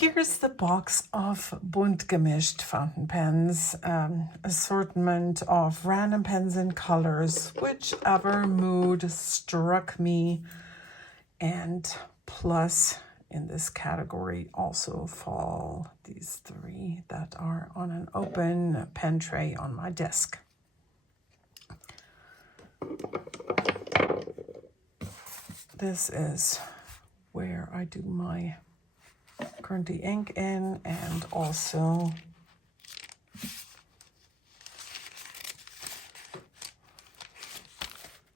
here's the box of bunt gemischt fountain pens, assortment of random pens and colors, whichever mood struck me, and plus in this category also fall these three that are on an open pen tray on my desk. This is where I do my currently ink in, and also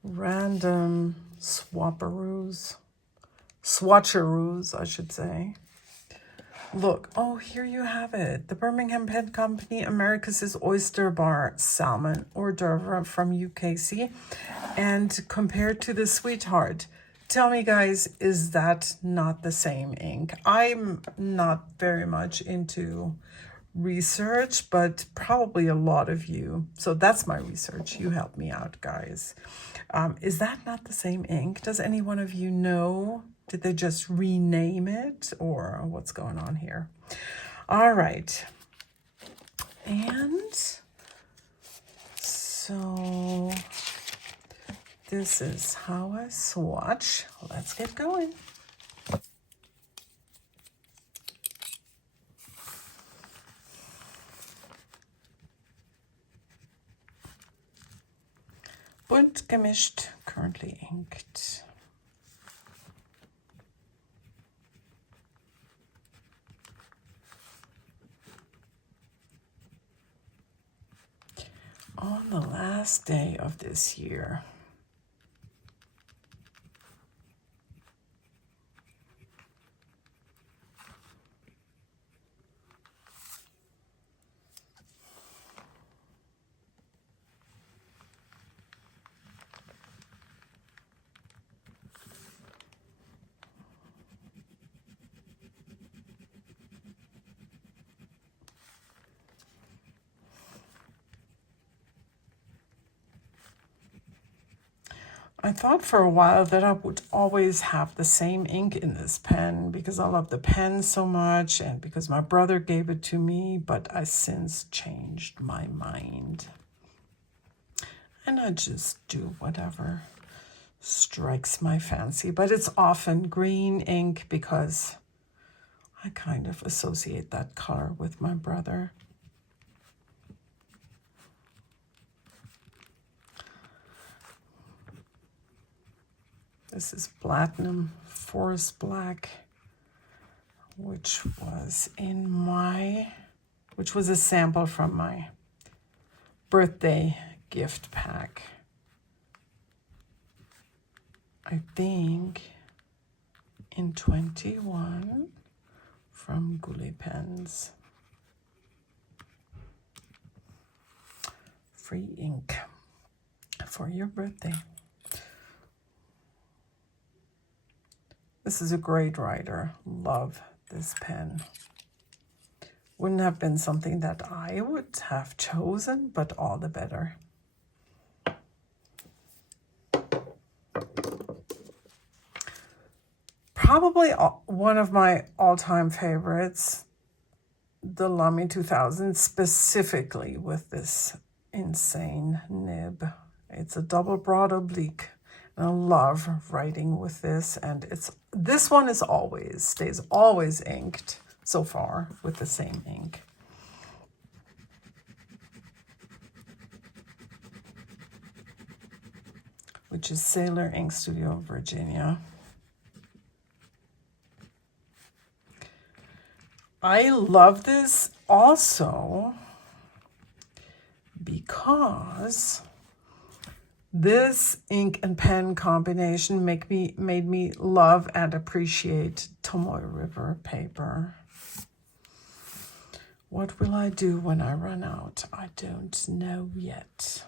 random swatcheroos, I should say. Look, oh, here you have it. The Birmingham Pen Company, America's Oyster Bar Salmon hors d'oeuvre from UKC. And compared to the Sweetheart, tell me, guys, is that not the same ink? I'm not very much into research, but probably a lot of you. So that's my research. You help me out, guys. Is that not the same ink? Does any one of you know? Did they just rename it, or what's going on here? All right. And so this is how I swatch. Let's get going. Bunt gemischt, currently inked. On the last day of this year. I thought for a while that I would always have the same ink in this pen because I love the pen so much and because my brother gave it to me, but I since changed my mind. And I just do whatever strikes my fancy, but it's often green ink because I kind of associate that color with my brother. This is Platinum Forest Black, which was a sample from my birthday gift pack. I think in 21 from Goulet Pens. Free ink for your birthday. This is a great writer. Love this pen. Wouldn't have been something that I would have chosen, but all the better. Probably one of my all-time favorites, the Lummi 2000, specifically with this insane nib. It's a double broad oblique. I love writing with this, and this one stays always inked so far with the same ink. Which is Sailor Ink Studio, Virginia. I love this also because this ink and pen combination made me love and appreciate Tomoe River paper. What will I do when I run out? I don't know yet.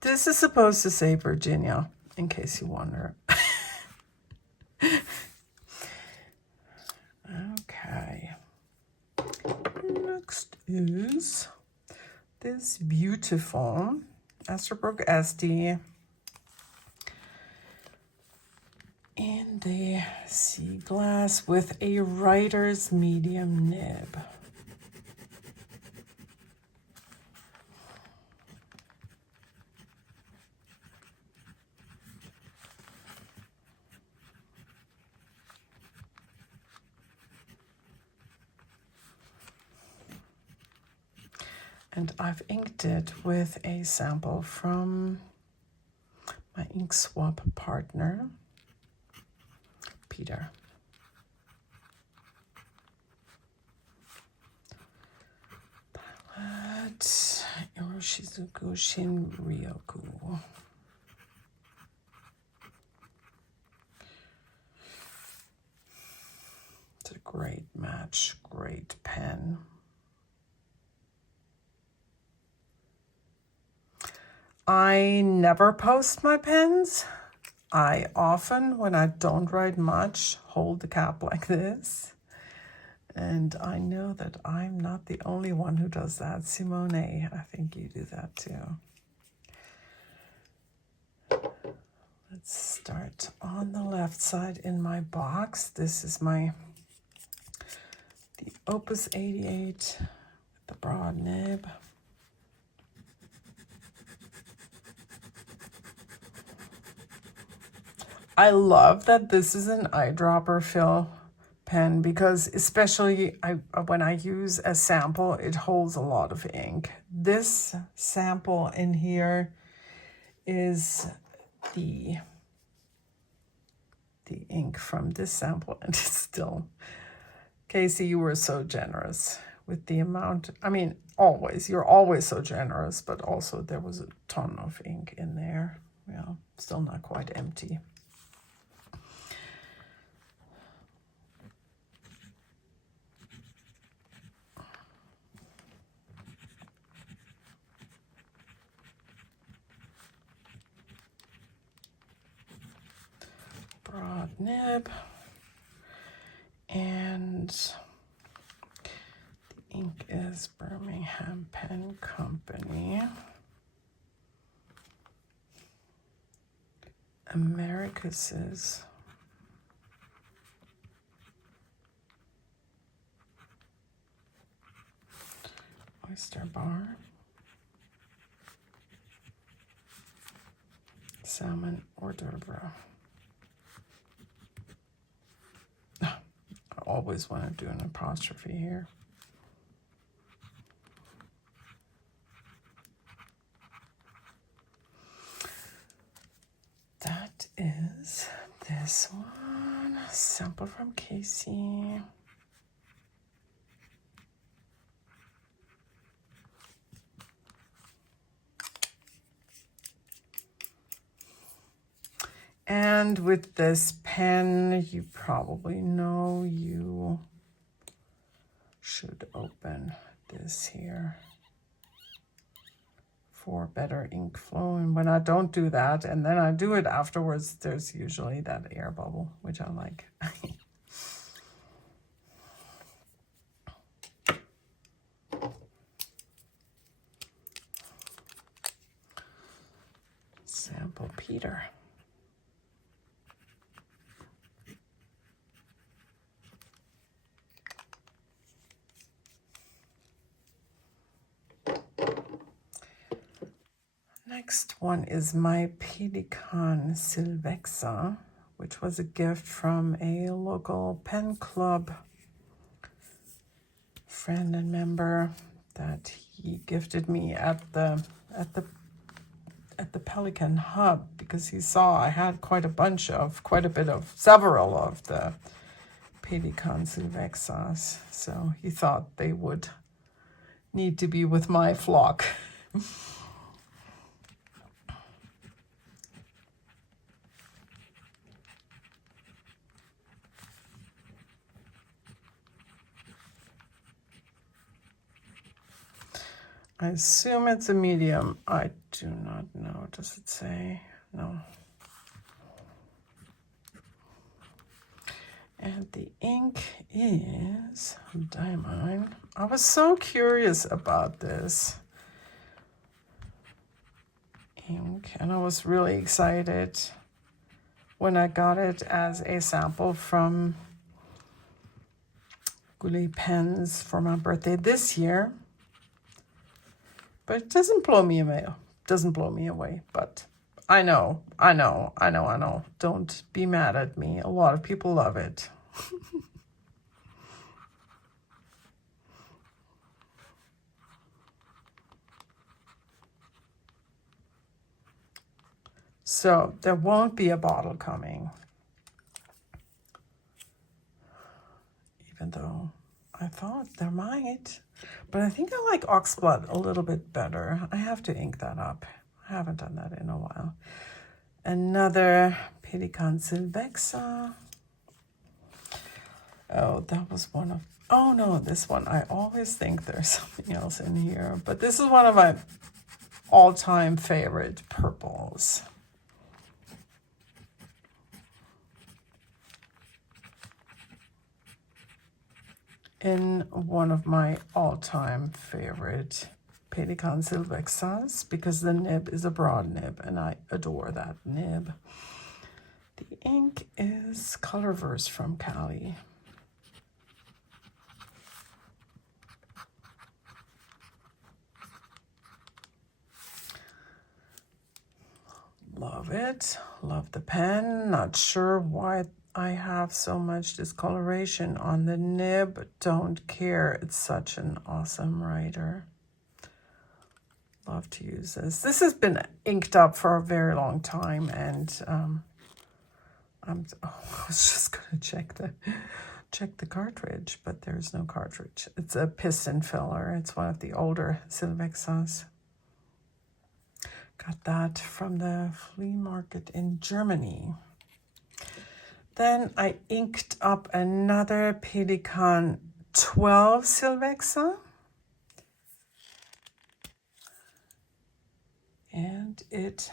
This is supposed to say Virginia, in case you wonder. Okay. Next is this beautiful Astro SD in the sea glass with a writer's medium nib. And I've inked it with a sample from my ink swap partner, Peter. Palette, Yoroshizuku Shinryoku. It's a great match, great pen. I never post my pens. I often, when I don't write much, hold the cap like this. And I know that I'm not the only one who does that. Simone, I think you do that too. Let's start on the left side in my box. This is the Opus 88 with the broad nib. I love that this is an eyedropper fill pen because especially when I use a sample, it holds a lot of ink. This sample in here is the ink from this sample, and it's still, Casey, you were so generous with the amount. I mean, always, you're always so generous, but also there was a ton of ink in there. Yeah, still not quite empty. Broad nib, and the ink is Birmingham Pen Company. Americas's Oyster Bar, Salmon hors d'oeuvre. I always want to do an apostrophe here. That is this one, sample from Casey. And with this pen, you probably know you should open this here for better ink flow. And when I don't do that, and then I do it afterwards, there's usually that air bubble, which I like. Sample Peter. Next one is my Pedicon Silvia, which was a gift from a local pen club friend and member that he gifted me at the Pelican hub, because he saw I had several of the Pedicon Silvia, so he thought they would need to be with my flock. I assume it's a medium. I do not know. Does it say? No. And the ink is Diamine. I was so curious about this ink, and I was really excited when I got it as a sample from Goulet Pens for my birthday this year. But it doesn't blow me away. Doesn't blow me away. But I know. Don't be mad at me. A lot of people love it. So there won't be a bottle coming. Even though I thought there might. But I think I like Oxblood a little bit better. I have to ink that up. I haven't done that in a while. Another Pedicon Silvia. Oh, that was one of... Oh, no, this one. I always think there's something else in here. But this is one of my all-time favorite purples. In one of my all-time favorite Pedicon Silvia because the nib is a broad nib and I adore that nib. The ink is Colorverse from Cali. Love it. Love the pen. Not sure why I have so much discoloration on the nib, but don't care. It's such an awesome writer. Love to use this. This has been inked up for a very long time, and I was just gonna check the cartridge, but there's no cartridge. It's a piston filler. It's one of the older Silvexas. Got that from the flea market in Germany. Then I inked up another Pedicon 12 Silvexa. And it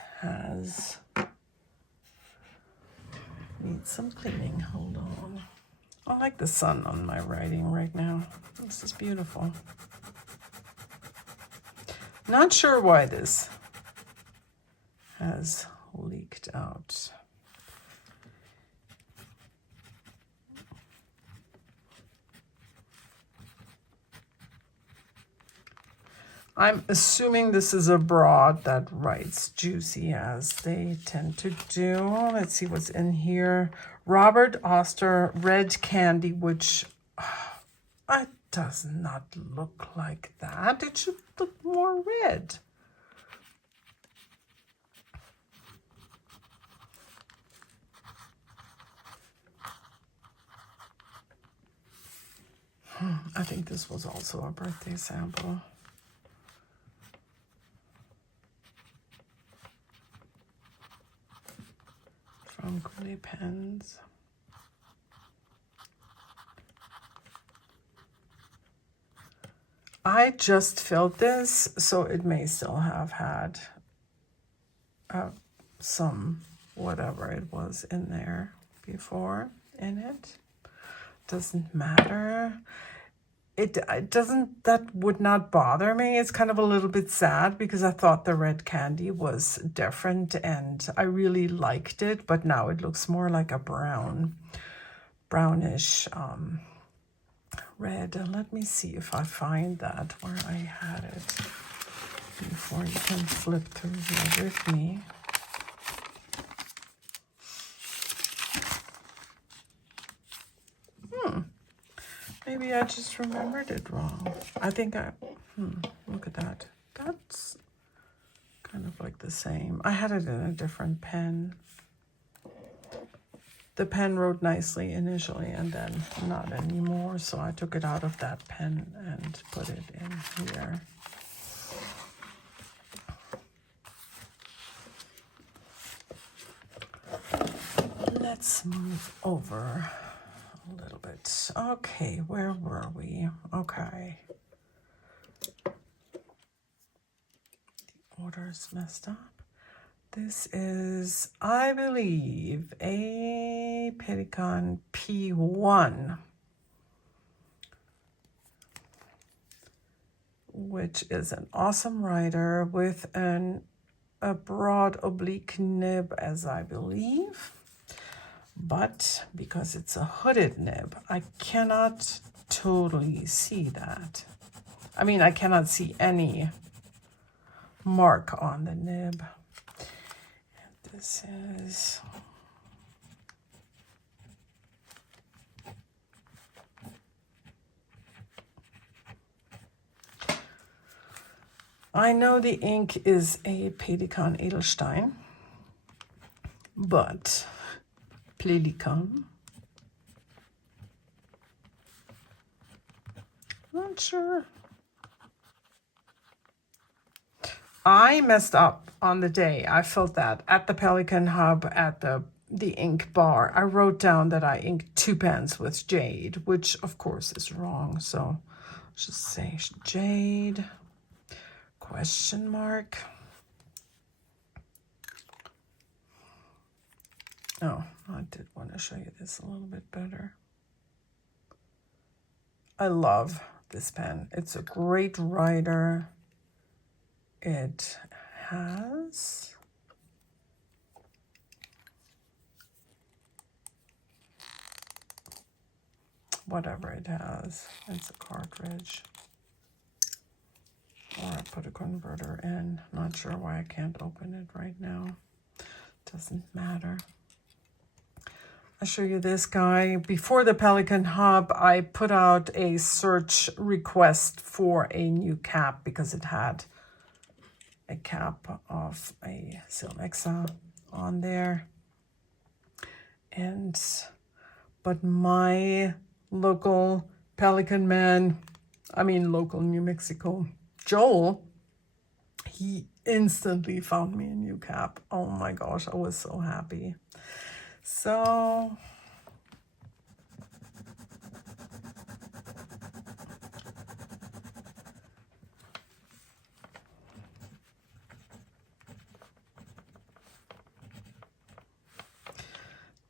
needs some cleaning. Hold on. I like the sun on my writing right now. This is beautiful. Not sure why this has leaked out. I'm assuming this is a broad that writes juicy as they tend to do. Let's see what's in here. Robert Oster Red Candy, which it does not look like that. It should look more red. I think this was also a birthday sample. From Goulet Pens. I just filled this, so it may still have had some whatever it was in there before in it. Doesn't matter. It doesn't, that would not bother me. It's kind of a little bit sad because I thought the red candy was different and I really liked it, but now it looks more like a brownish red. Let me see if I find that where I had it before you can flip through here with me. Maybe I just remembered it wrong. I think look at that. That's kind of like the same. I had it in a different pen. The pen wrote nicely initially and then not anymore, so I took it out of that pen and put it in here. Let's move over a little bit. Okay, where were we? Okay. The order's messed up. This is, I believe, a Pelican P1. which is an awesome writer with a broad oblique nib, as I believe. But because it's a hooded nib, I cannot totally see that. I mean, I cannot see any mark on the nib. And this is... I know the ink is a Pedicon Edelstein, but Pelican, not sure. I messed up on the day. I felt that at the Pelican hub at the ink bar. I wrote down that I inked 2 pens with jade, which of course is wrong. So let's just say jade, question mark. Oh, I did want to show you this a little bit better. I love this pen. It's a great writer. It has whatever it has. It's a cartridge. Or I put a converter in. Not sure why I can't open it right now. Doesn't matter. I'll show you this guy. Before the Pelican Hub, I put out a search request for a new cap because it had a cap of a Silvexa on there. But my local Pelican man, I mean local New Mexico, Joel, he instantly found me a new cap. Oh my gosh, I was so happy. So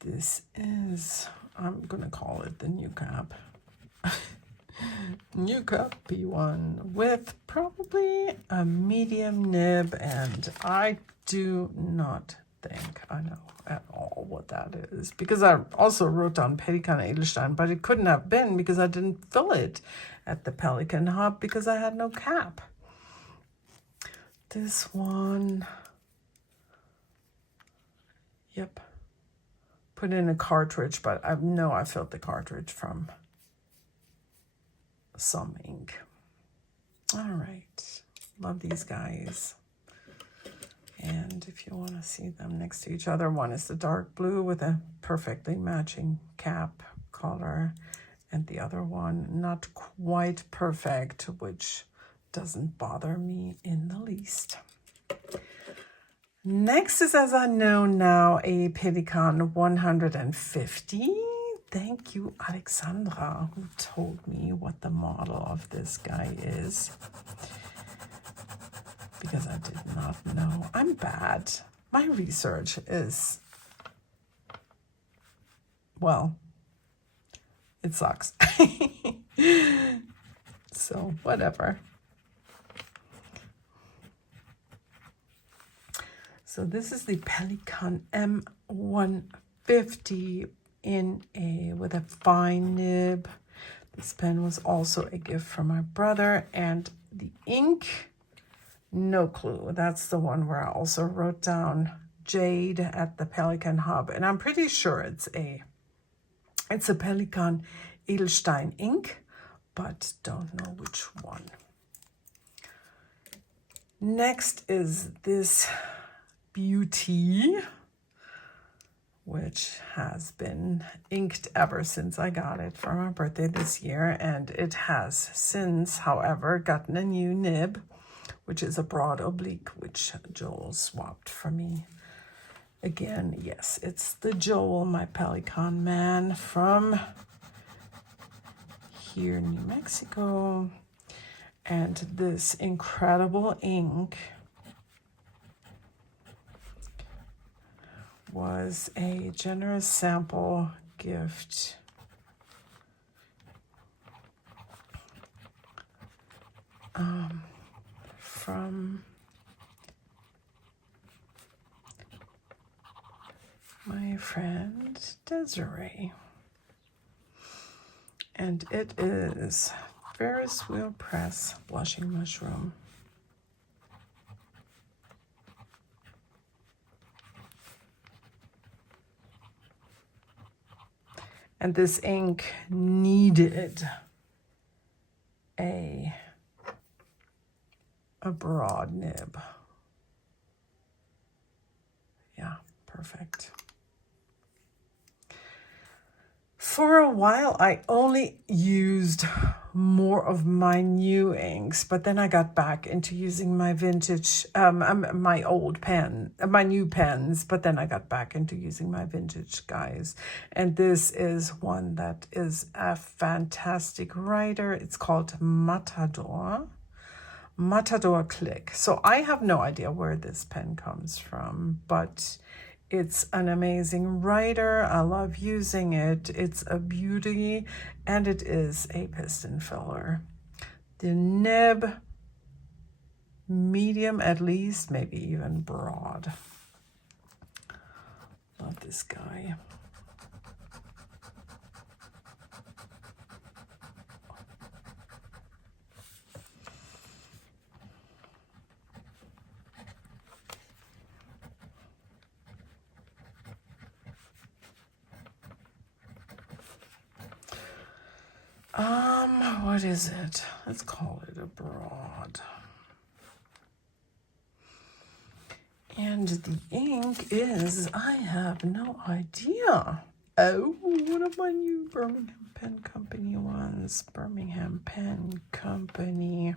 this is, I'm gonna call it the new cap. New cap P1 with probably a medium nib, and I do not think I know at all what that is, because I also wrote down Pedicon Edelstein, but it couldn't have been because I didn't fill it at the Pelican Hub because I had no cap. This one, yep, put in a cartridge, but I know I filled the cartridge from some ink. All right, love these guys. And if you want to see them next to each other, one is the dark blue with a perfectly matching cap color, and the other one not quite perfect, which doesn't bother me in the least. Next is, as I know now, a Pedicon 150. Thank you, Alexandra, who told me what the model of this guy is, because I did not know. I'm bad. My research is, well, it sucks. So, whatever. So this is the Pelican M150 with a fine nib. This pen was also a gift from my brother, and the ink, no clue. That's the one where I also wrote down jade at the Pelican Hub, and I'm pretty sure it's a Pelican Edelstein ink, but don't know which one. Next is this Beauty, which has been inked ever since I got it for my birthday this year, and it has since, however, gotten a new nib, which is a broad oblique, which Joel swapped for me. Again, yes, it's the Joel, my Pelican man from here in New Mexico. And this incredible ink was a generous sample gift from my friend Desiree. And it is Ferris Wheel Press Blushing Mushroom. And this ink needed a broad nib. Yeah, perfect. For a while, I only used more of my new inks, but then I got back into using my vintage, my old pen, my new pens, but then I got back into using my vintage guys. And this is one that is a fantastic writer. It's called Matador Click. So I have no idea where this pen comes from, but it's an amazing writer. I love using it. It's a beauty, and it is a piston filler. The nib, medium at least, maybe even broad. Love this guy. What is it? Let's call it a broad. And the ink is, I have no idea. Oh, one of my new Birmingham Pen Company ones. Birmingham Pen Company.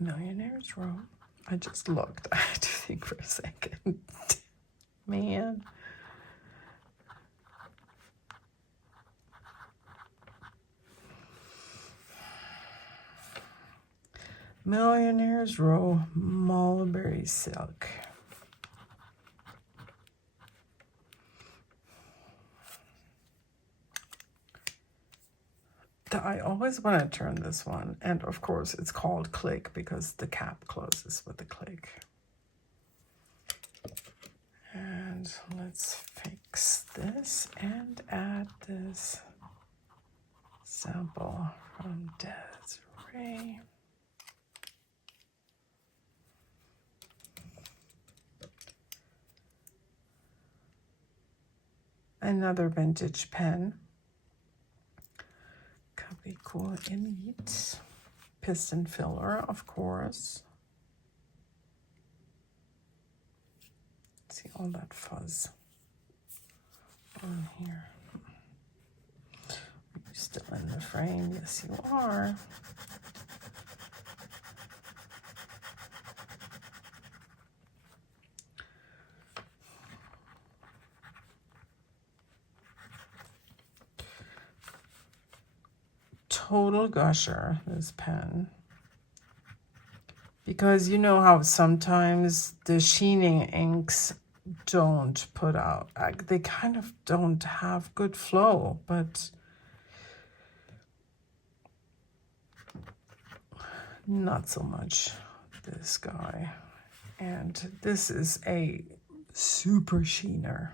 Millionaire's Row. I just looked. I had to think for a second. Man. Millionaire's Row Mulberry Silk. I always want to turn this one, and of course it's called Click because the cap closes with the click. And let's fix this and add this sample from Desiree. Another vintage pen. Copy Cool Elite. Piston filler, of course. See all that fuzz on here. Are you still in the frame? Yes, you are. Total gusher, this pen. Because you know how sometimes the sheening inks don't put out, they kind of don't have good flow, but not so much this guy. And this is a super sheener.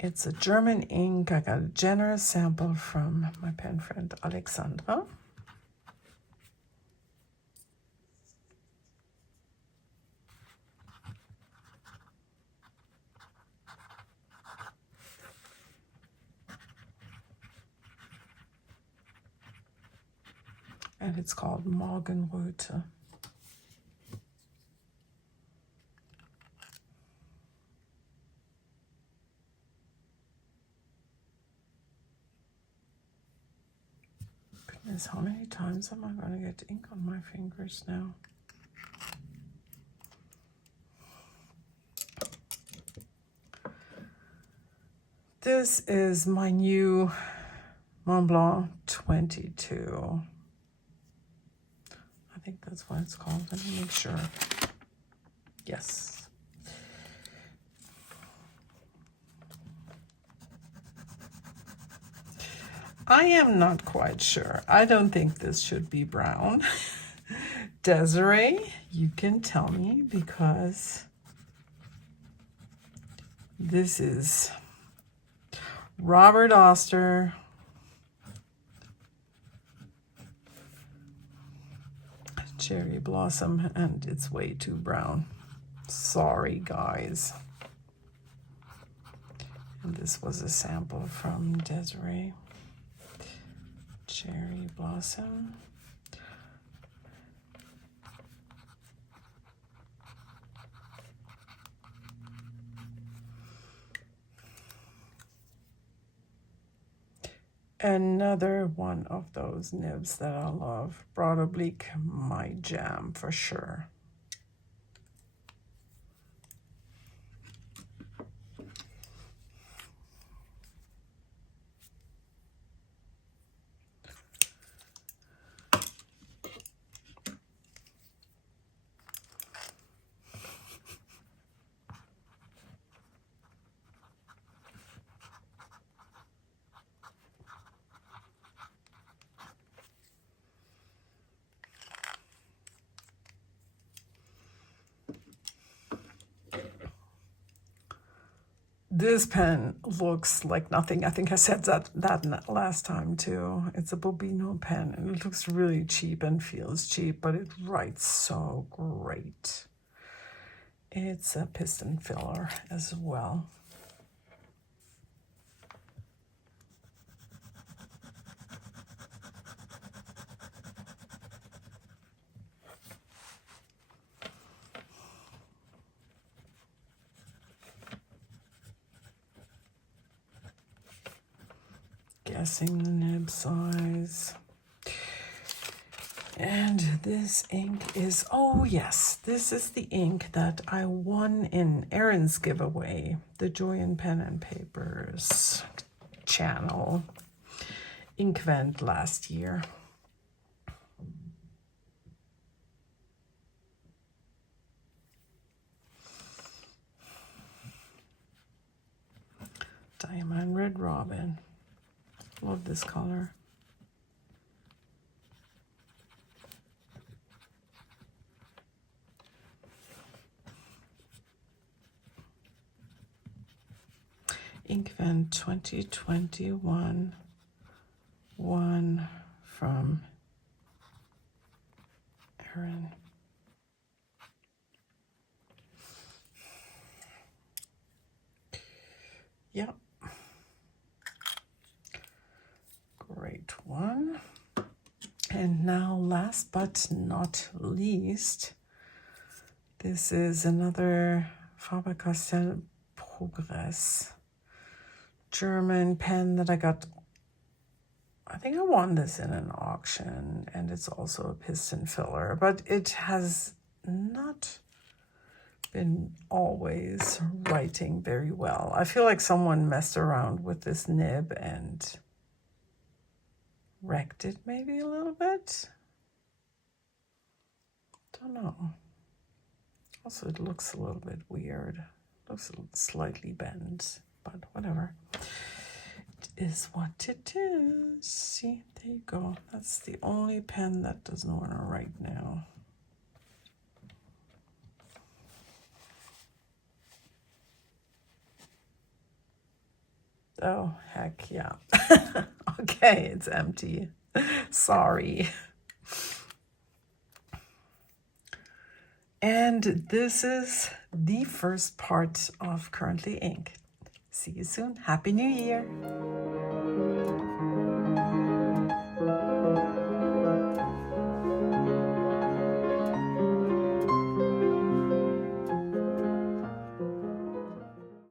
It's a German ink. I got a generous sample from my pen friend Alexandra. And it's called Morgenröte. Goodness, how many times am I going to get ink on my fingers now? This is my new Mont Blanc 22. I think that's what it's called. Let me make sure. Yes. I am not quite sure. I don't think this should be brown. Desiree, you can tell me because this is Robert Oster. Cherry Blossom, and it's way too brown. Sorry, guys. And this was a sample from Desiree. Cherry Blossom. Another one of those nibs that I love. Broad Oblique, my jam for sure. This pen looks like nothing. I think I said that last time too. It's a Bobino pen and it looks really cheap and feels cheap, but it writes so great. It's a piston filler as well. Guessing the nib size. And this ink is, oh yes, this is the ink that I won in Erin's giveaway, the Joy in Pen and Papers channel ink event last year. Diamond Red Robin. Love this color. Ink Event 2021, one from Erin. Yep. Great one. And now last but not least, this is another Faba Castle Progress German pen that I got. I think I won this in an auction, and it's also a piston filler, but it has not been always writing very well. I feel like someone messed around with this nib and wrecked it maybe a little bit. Don't know. Also, it looks a little bit weird. Looks slightly bent, but whatever. It is what it is. See, there you go. That's the only pen that doesn't want to write now. Oh, heck yeah. Okay, it's empty. Sorry. And this is the first part of Currently Ink. See you soon. Happy New Year.